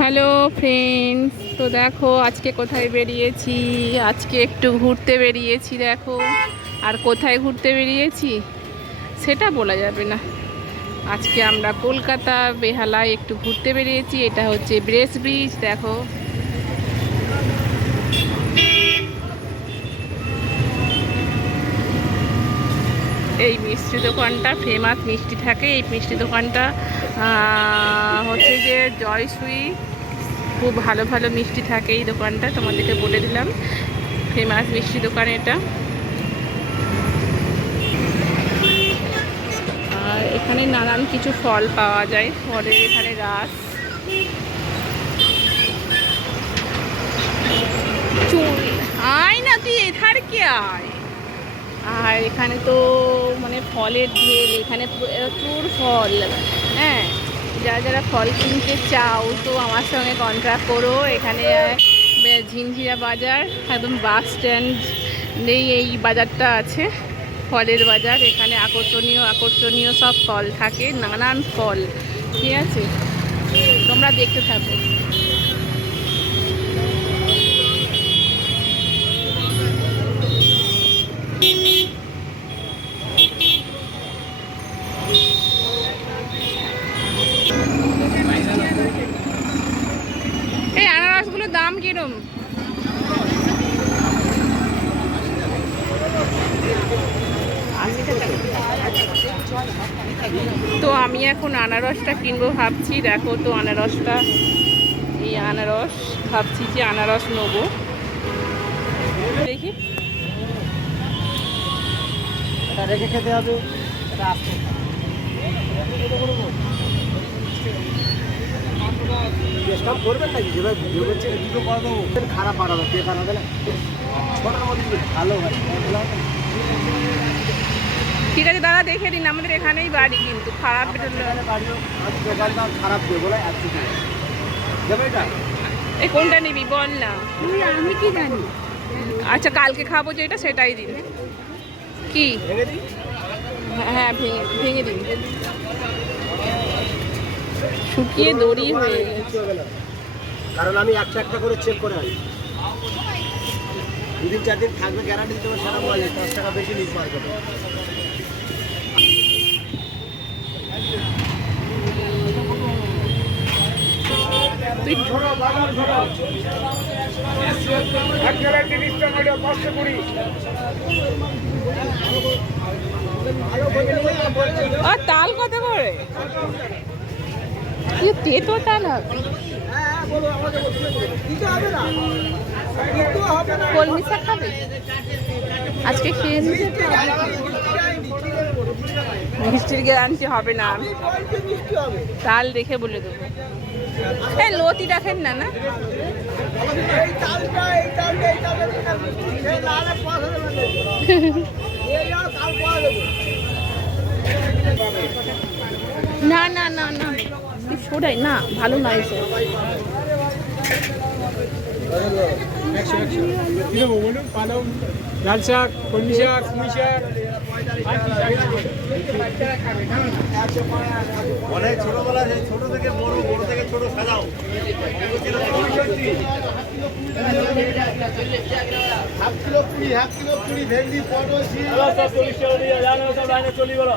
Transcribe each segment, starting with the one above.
Hello friends, তো দেখো আজকে কোথায় বেরিয়েছি? আজকে একটু ঘুরতে বেরিয়েছি দেখো। আর কোথায় ঘুরতে বেরিয়েছি? সেটা বলা যাবে না। আজকে আমরা কলকাতা বেহালায় একটু ঘুরতে বেরিয়েছি, এটা হচ্ছে ব্রেস ব্রিজ, দেখো। এই মিষ্টি দোকানটা, ফেমাস মিষ্টি থাকে। এই মিষ্টি দোকানটা হচ্ছে যে জয়সুই খুব ভালো ভালো মিষ্টি থাকে এই দোকানটা, তোমাদেরকে বলে দিলাম। ফেমাস মিষ্টি দোকান এটা। আর এখানে নানান কিছু ফল পাওয়া যায়, ফলের এখানে গাছ। চুল, আয় না তুই, এধার কে আয়? আর এখানে তো মানে ফলের ঢেল, এখানে প্রচুর ফল। হ্যাঁ যারা যারা ফল কিনতে চাও, তো আমার সঙ্গে কন্ট্রাক্ট করো। এখানে ঝিনঝিরা বাজার, একদম বাস স্ট্যান্ড নেই এই বাজারটা আছে। ফলের বাজার, এখানে আকর্ষণীয় আকর্ষণীয় সব ফল থাকে, নানান ফল। ঠিক আছে? তোমরা দেখতে থাকো এই আনারসগুলোর দাম কিরম? তো আমি এখন আনারসটা কিনবো ভাবছি। দেখো তো আনারসটা, এই আনারস, ভাবছি যে আনারস নেব। দেখি। রেখে খেতে হবে। করবেন নাকি যেভাবে ভিডিও করছে। দুটো করে দেবো খারাপ বাড়াবে কে বাড়াবে না? ছোটোর মধ্যে ভালো হয়। ঠিক আছে দাদা দেখে দিন আমাদের এখানেই বাড়ি কিন্তু। খারাপ খারাপ দেবো এটা এই কোনটা নিবি বল না। আমি কি জানি? আচ্ছা কালকে খাব যেটা সেটাই দিন কি? হ্যাঁ হ্যাঁ ভেঙে ভেঙে দিন শুকিয়ে দড়ি হয়ে গেছে। কারণ আমি একটা একটা করে চেক করে আনি। দুদিন চার দিন থাকবে গ্যারান্টি দিতে হবে সারা বলে পাঁচ টাকা বেশি মার্কেটে তুই আর তাল কত করে? কি তেতো তাল হবে কলমি শাক খাবে? আজকে খেয়ে মিষ্টির গ্যারান্টি হবে না। তাল দেখে বলে দেবো। এই লতি রাখেন না না? না না না না। সোডাই না ভালো সে লাল শাক কলমি শাক অনেক ছোটবেলা ছোট থেকে বড় বড় থেকে ছোট সাজাও। হাফ কিলো কুড়ি হাফ কিলো কুড়ি ভেন্ডি পটল চল্লিশ টাকা চলি বলো।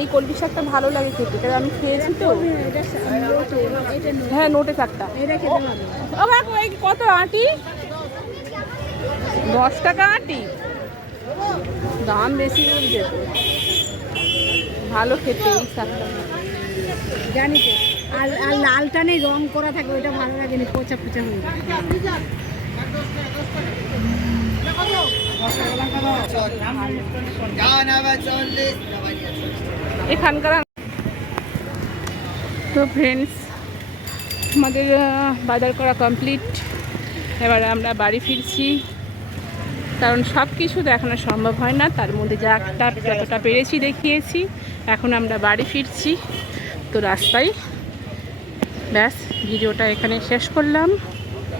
এই কলমি শাকটা ভালো লাগে খেতে। কারণ আমি খেয়েছি তো। হ্যাঁ নোটে শাকটা। কত আটি? দশ টাকা আটি? দাম বেশি ভালো খেতে এই শাকটা। জানি তো। আর আর লালটা নেই, রং করা থাকে, ওইটা ভালো লাগে না পচা পচা হয়ে। এখানকার তো ফ্রেন্ডস আমাদের বাজার করা কমপ্লিট এবার আমরা বাড়ি ফিরছি। কারণ সব কিছু দেখানো সম্ভব হয় না। তার মধ্যে যাটা যতটা পেরেছি দেখিয়েছি। এখন আমরা বাড়ি ফিরছি। তো রাস্তায়, ব্যাস, ভিডিওটা এখানে শেষ করলাম।